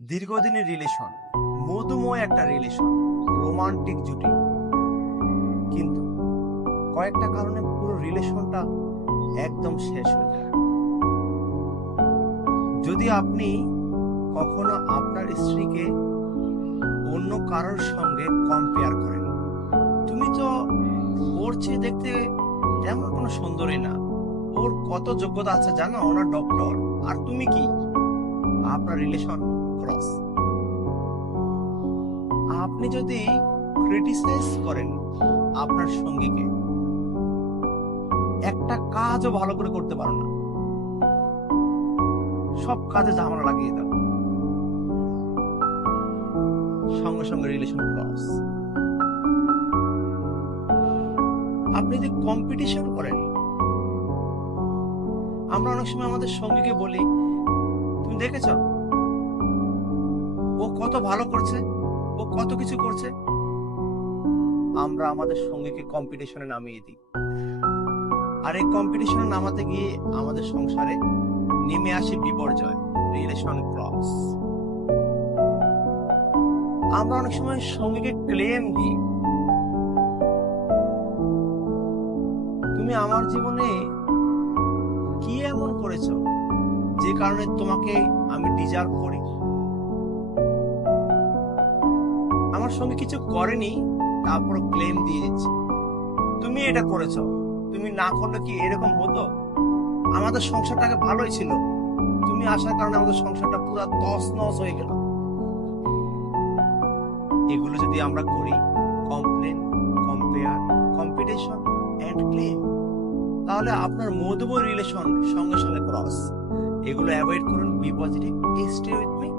দীর্ঘদিনের রিলেশন, মধুময় একটা রিলেশন, রোমান্টিক জুটি, কিন্তু কয়েকটা কারণে পুরো রিলেশনটা একদম শেষ হয়ে যায়। যদি আপনি কখনো আপনার স্ত্রীকে অন্য কারোর সঙ্গে কম্পেয়ার করেন, তুমি তো ওর চেয়ে দেখতে তেমন কোনো সুন্দরী না, ওর কত যোগ্যতা আছে জানো, ওনার ডক্টর, আর তুমি কি, আপনার রিলেশন ক্রস। আপনি যদি ক্রিটিসাইজ করেন আপনার সঙ্গীকে, একটা কাজও ভালো করে করতে পারো না, সব কাজে ঝামেলা লাগিয়ে দাও, সঙ্গে সঙ্গে রিলেশন ক্রস। আপনি যদি কম্পিটিশন করেন, আমরা অনেক সময় আমাদের সঙ্গীকে বলি, তুমি দেখেছ ও কত ভালো করছে, ও কত কিছু করছে, আমরা আমাদের সঙ্গীকে কম্পিটিশনে নামিয়ে দিই। আর এই কম্পিটিশনে নামাতে গিয়ে আমাদের সংসারে নেমে আসে বিপর্যয়, রিলেশন ক্রস। আমরা অনেক সময় সঙ্গীকে ক্লেম দিই, তুমি আমার জীবনে কি এমন করেছো যে কারণে তোমাকে আমি ডিজার্ভ করি। আমার সঙ্গে কিছু করেনি, তারপর ক্লেম দিয়ে দিচ্ছি, তুমি এটা করেছো, তুমি না করলে কি এরকম হতো, আমাদের সংসারটাকে ভালোই ছিল, তুমি আসার কারণে আমাদের সংসারটা পুরো তছনছ হয়ে গেল। এগুলো যদি আমরা করি, complain, compare, competition and claim, তাহলে আপনার মধুময় রিলেশন সঙ্গে সঙ্গে ক্রস। এগুলো অ্যাভয়েড করুন। Be positive, stay with me.